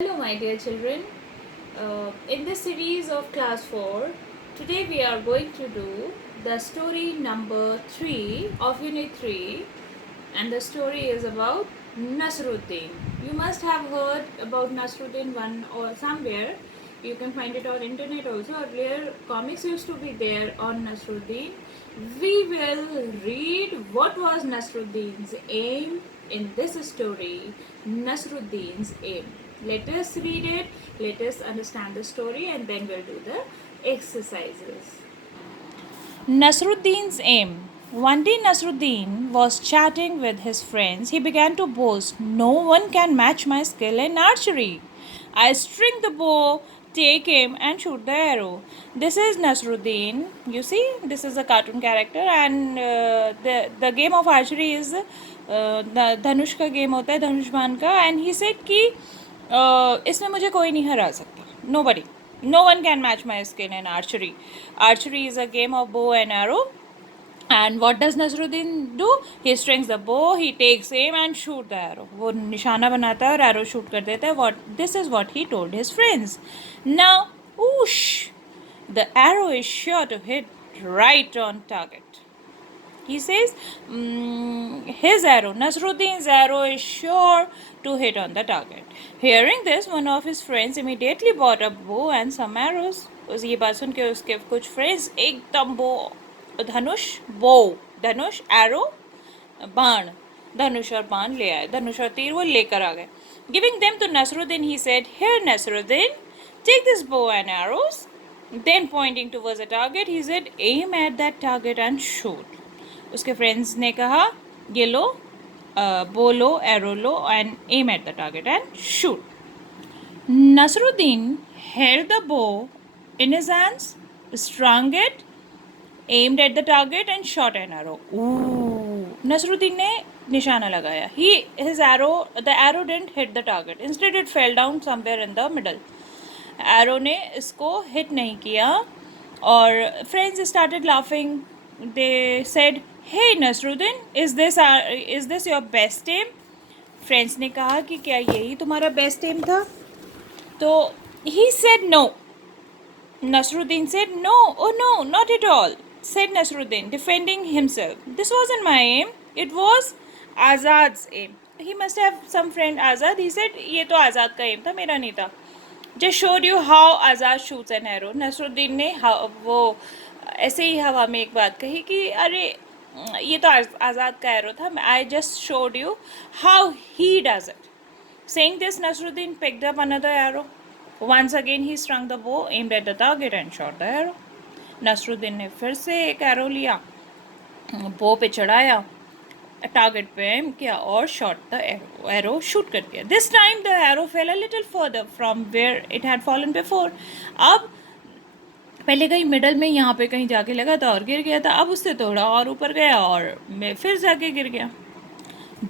Hello, my dear children. In this series of class 4, today we are going to do the story number 3 of Unit 3, and the story is about Nasruddin. You must have heard about Nasruddin one or somewhere. You can find it on internet also. Earlier, comics used to be there on Nasruddin. We will read what was Nasruddin's aim in this story. Nasruddin's aim. Let us read it, let us understand the story, and then we'll do the exercises. Nasruddin's aim. One day Nasruddin was chatting with his friends. He began to boast, "No one can match my skill in archery. I string the bow, take aim, and shoot the arrow." This is Nasruddin. You see, this is a cartoon character, and the game of archery is धनुष का game होता है, धनुष्मान का. And he said कि इसमें मुझे कोई नहीं हरा सकता. Nobody. No one can match my skill in archery. Archery is a game of bow and arrow. And what does Nasruddin do? He strings the bow, he takes aim and shoot the arrow. वो निशाना बनाता है और arrow shoot कर देता है. This is what he told his friends. Now, whoosh! The arrow is sure to hit right on target. He says his arrow, Nasruddin's arrow, is sure to hit on the target. Hearing this, one of his friends immediately bought a bow and some arrows. ये बात सुन के उसके कुछ friends एकदम धनुष arrow बाण धनुष और बाण ले आए. धनुष और तीर वो लेकर आ गए. Giving them to Nasruddin, he said, "Here, Nasruddin, take this bow and arrows." Then pointing towards the target, he said, "Aim at that target and shoot." उसके फ्रेंड्स ने कहा, ये लो, बो लो, एरो लो, and aim at the target and shoot. Nasruddin held the bow in his hands, strung it, aimed at the target and shot an arrow. Ooh. Nasruddin ने निशाना लगाया. The arrow didn't hit the target. Instead it fell down somewhere in the middle. Arrow ने इसको hit नहीं किया. और friends started laughing. They said, "Hey Nasruddin, is this your best aim?" Friends ने कहा कि क्या यही तुम्हारा best aim था? तो he said no. Nasruddin said, "No, oh no, not at all," said Nasruddin, defending himself. "This wasn't my aim. It was Azad's aim." He must have some friend Azad. He said, "ये तो आज़ाद का aim था, मेरा नहीं था." Just showed you how Azad shoots an arrow. Nasruddin ने वो ऐसे ही हवा में एक बात कही कि अरे ये तो आज़ाद का एरो था. I just showed you how he does it. Saying this, Nasruddin picked up another arrow. Once again he strung the bow, aimed at the target and shot the arrow. Nasruddin ने फिर से एक arrow लिया, बो पे चढ़ाया, target पे M किया और शॉट द एरो शूट कर दिया. This time the arrow fell a little further from where it had fallen before. अब पहले कहीं मिडल में यहाँ पे कहीं जाके लगा था और गिर गया था. अब उससे थोड़ा और ऊपर गया और मैं फिर जाके गिर गया.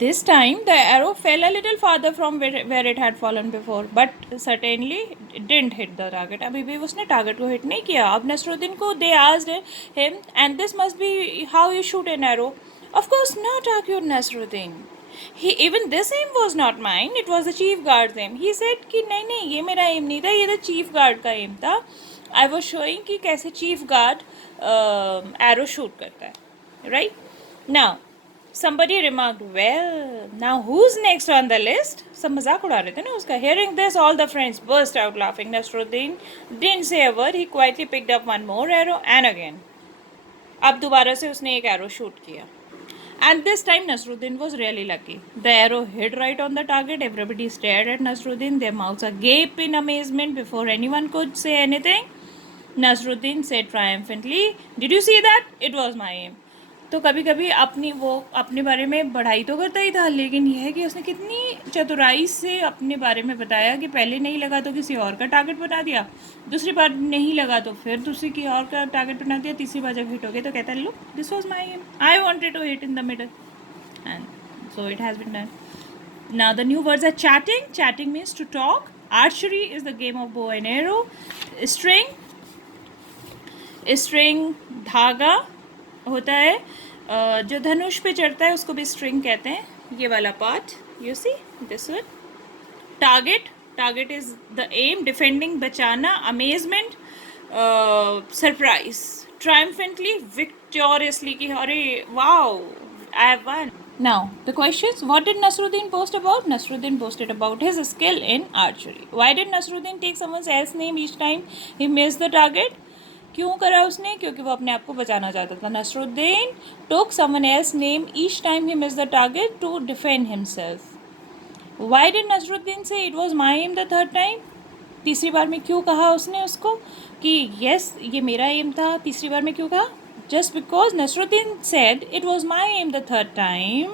This time the arrow fell a little farther from where it had fallen before, but certainly it didn't hit the target. अभी भी उसने टारगेट को हिट नहीं किया. अब नसरुद्दीन को they asked him, "And this must be how you shoot an arrow." "Of course not," argued Nasruddin. Even this aim was not mine. It was the chief guard's aim. He said कि नहीं ये मेरा aim नहीं था, ये तो chief guard का aim था. I was showing कि कैसे chief guard arrow shoot करता है. Right? Now somebody remarked, "Well, now who's next on the list?" सब मजाक उड़ा रहे थे ना उसका. Hearing this, all the friends burst out laughing. Nasruddin didn't say a word. He quietly picked up one more arrow and again. अब दोबारा से उसने एक arrow shoot किया. And this time Nasruddin was really lucky. The arrow hit right on the target. Everybody stared at Nasruddin, their mouths agape in amazement before anyone could say anything. Nasruddin said triumphantly, "Did you see that? It was my aim." तो कभी कभी अपने बारे में बढ़ाई तो करता ही था, लेकिन यह है कि उसने कितनी चतुराई से अपने बारे में बताया कि पहले नहीं लगा तो किसी और का टारगेट बना दिया, दूसरी बार नहीं लगा तो फिर दूसरी की और का टारगेट बना दिया, तीसरी बार जब हिट हो गया तो कहता है, "look, this was my aim. I wanted to hit in the middle and so it has been done." Now the new words are chatting. Chatting means to talk. Archery is the game of bow and arrow. String धागा होता है. जो धनुष पे चढ़ता है उसको भी string कहते हैं. ये वाला part, you see this one. Target Target is the aim. Defending, bachana. Amazement, surprise. Triumphantly, victoriously. Ki, Hare, wow, I have won. Now, the questions. What did Nasruddin post about? Nasruddin posted about his skill in archery. Why did Nasruddin take someone else's name each time he missed the target? क्यों करा उसने? क्योंकि वो अपने आप को बचाना चाहता था. Nasruddin took someone else's name each time he missed the target to defend himself. Why did Nasruddin say it was my aim the third time? तीसरी बार में क्यों कहा उसने उसको कि yes ये मेरा aim था? तीसरी बार में क्यों कहा? Just because Nasruddin said it was my aim the third time,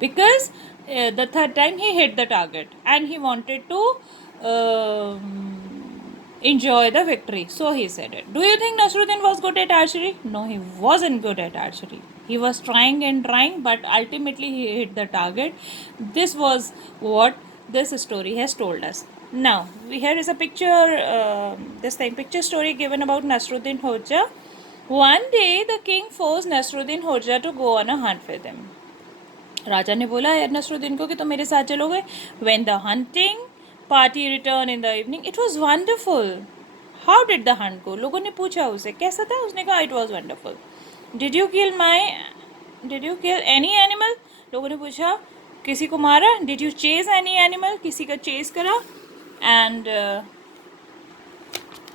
because the third time he hit the target and he wanted to enjoy the victory. So he said it. Do you think Nasruddin was good at archery? No, he wasn't good at archery. He was trying and trying, but ultimately he hit the target. This was what this story has told us. Now, here is a picture, picture story given about Nasruddin Hoja. One day, the king forced Nasruddin Hoja to go on a hunt with him. राजा ने बोला यार नसरुद्दीन को कि तुम मेरे साथ चलोगे. When the hunting party returned in the evening, it was wonderful. How did the hunt go? लोगों ने पूछा उसे कैसा था. उसने कहा it was wonderful. Did you kill any animal? लोगों ने पूछा किसी को मारा. Did you chase any animal? किसी का chase करा. And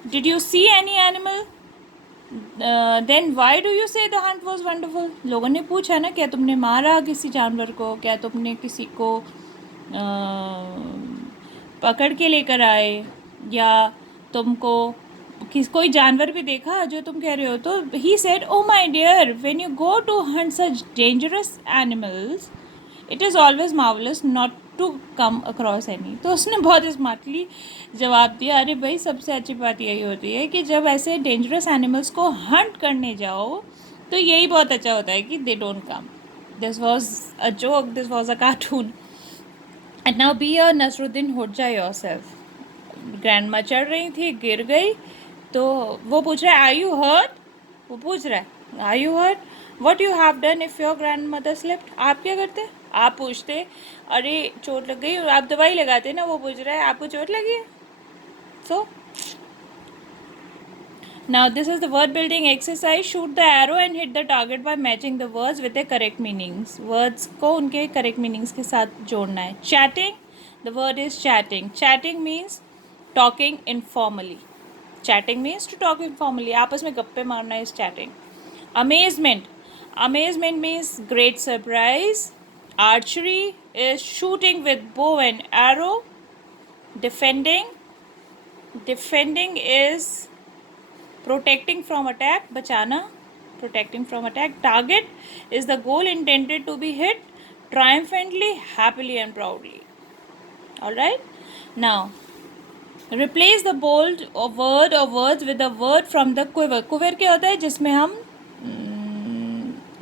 did you see any animal? Then why do you say the hunt was wonderful. लोगों ने पूछा ना क्या तुमने मारा किसी जानवर को, क्या तुमने किसी को पकड़ के लेकर आए, या तुमको कोई जानवर भी देखा जो तुम कह रहे हो. तो he said O my dear when you go to hunt such dangerous animals it is always marvellous not to come across any. तो उसने बहुत स्मार्टली जवाब दिया अरे भाई सबसे अच्छी बात यही होती है कि जब ऐसे डेंजरस एनिमल्स को हंट करने जाओ तो यही बहुत अच्छा होता है कि they don't come. This was a joke, this was a cartoon. And now be a Nasreddin Hodja yourself. Grand माँ चढ़ रही थी, गिर गई, तो वो पूछ रहा है आर यू हर्ट. वो पूछ रहा है are you hurt, what you have done if your grandmother slipped. आप क्या करते? आप पूछते अरे चोट लग गई, और आप दवाई लगाते ना. वो पूछ रहा है आपको चोट लगी है. So now this is the word building exercise. Shoot the arrow and hit the target by matching the words with the correct meanings. Words को उनके करेक्ट मीनिंग्स के साथ जोड़ना है. Chatting, the word is chatting. Chatting means talking informally. Chatting means to talk informally, आपस में गप्पे मारना is chatting. Amazement, amazement means great surprise. Archery is shooting with bow and arrow. Defending, defending is protecting from attack. Bachana, protecting from attack. Target is the goal intended to be hit triumphantly, happily and proudly. Alright, now replace the bold or word or words with a word from the quiver. Quiver क्या होता है जिसमें हम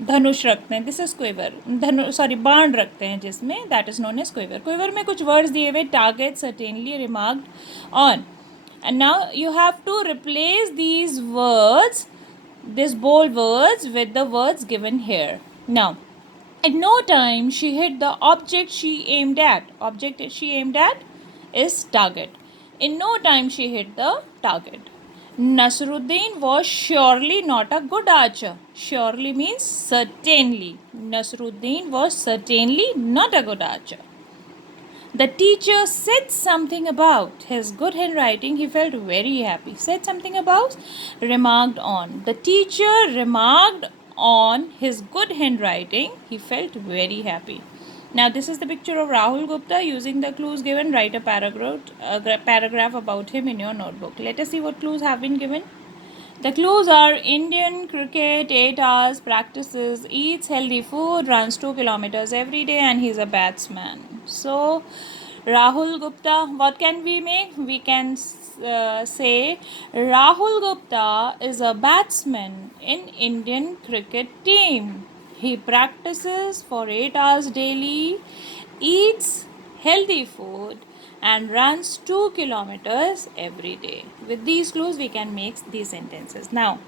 धनुष रखते हैं. This is quiver. बाण रखते हैं जिसमें, that is known as quiver. Quiver में कुछ वर्ड्स दिए हुए target, certainly, remarked, on. And now you have to replace these words, this bold words with the words given here. Now in no time she hit the object she aimed at. Object she aimed at is target. In no time she hit the target. Nasruddin was surely not a good archer. Surely means certainly. Nasruddin was certainly not a good archer. The teacher said something about his good handwriting. He felt very happy. Said something about, remarked on. The teacher remarked on his good handwriting. He felt very happy. Now this is the picture of Rahul Gupta. Using the clues given, write a paragraph about him in your notebook. Let us see what clues have been given. The clues are Indian cricket, 8 hours, practices, eats healthy food, runs 2 kilometers every day, and he's a batsman. So Rahul Gupta, what can we make? We can say Rahul Gupta is a batsman in Indian cricket team. He practices for 8 hours daily, eats healthy food, and runs 2 kilometers every day. With these clues, we can make these sentences. Now,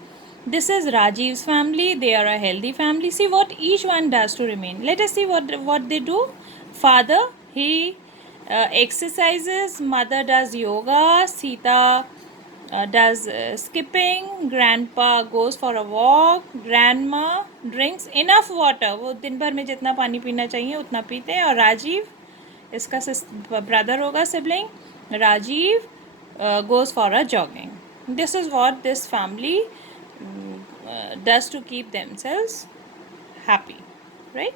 this is Rajiv's family. They are a healthy family. See what each one does to remain. Let us see what they do. Father, he Exercises: mother does yoga, Sita does skipping, grandpa goes for a walk, grandma drinks enough water. वो दिन भर में जितना पानी पीना चाहिए उतना पीते हैं. और राजीव, इसका ब्रदर होगा, sibling, Rajiv goes for a jogging. This is what this family does to keep themselves happy, right?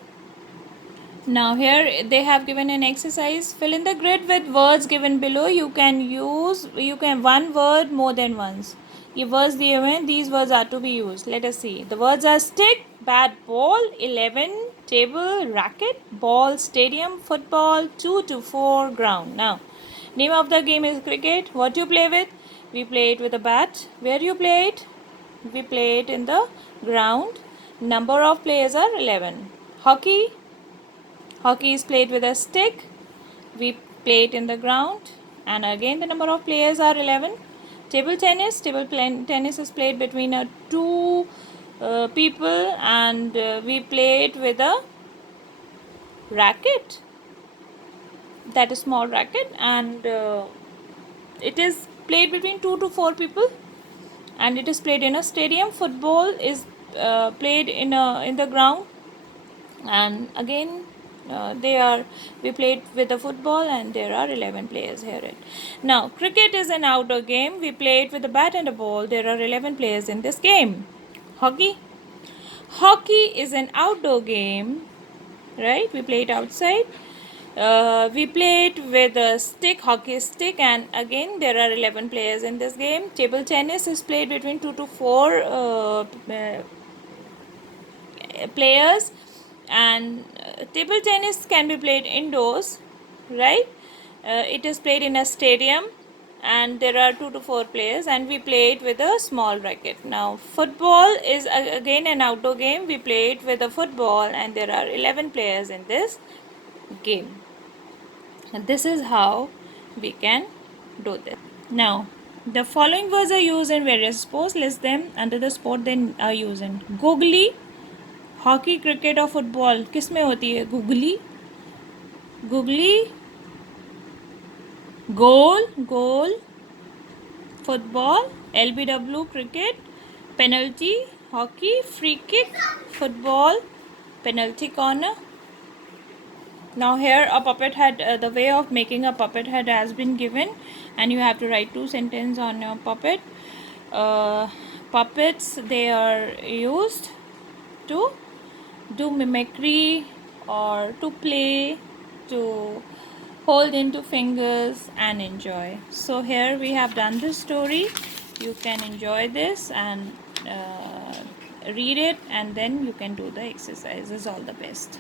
Now here they have given an exercise. Fill in the grid with words given below. You can one word more than once. ये words दिए हुए हैं. These words are to be used. Let us see. The words are stick, bat, ball, 11, table, racket, ball, stadium, football, 2 to 4, ground. Now, name of the game is cricket. What you play with? We play it with a bat. Where you play it? We play it in the ground. Number of players are 11. Hockey. Hockey is played with a stick. We play it in the ground. And again the number of players are 11. Table tennis. Tennis is played between two people, and we play it with a racket. That is small racket, and it is played between 2 to 4 people, and it is played in a stadium. Football is played in the ground, and again we played with a football, and there are 11 players here. Now cricket is an outdoor game. We play it with a bat and a ball. There are 11 players in this game. Hockey is an outdoor game, right? We play it outside. We play it with a stick, hockey stick, and again there are 11 players in this game. Table tennis is played between 2 to 4 players, and table tennis can be played indoors, right? It is played in a stadium, and there are 2 to 4 players, and we play it with a small racket. Now football is again an outdoor game. We play it with a football, and there are 11 players in this game. And this is how we can do this. Now the following words are used in various sports. List them under the sport they are used in. Googly. Hockey, cricket और football किस में होती है? Googly, goal, football, LBW cricket, penalty hockey, free kick football, penalty corner. Now here a puppet head, the way of making a puppet head has been given, and you have to write 2 sentences on your puppet. Puppets, they are used to do mimicry or to play, to hold into fingers and enjoy. So here we have done this story. You can enjoy this and read it, and then you can do the exercises. All the best.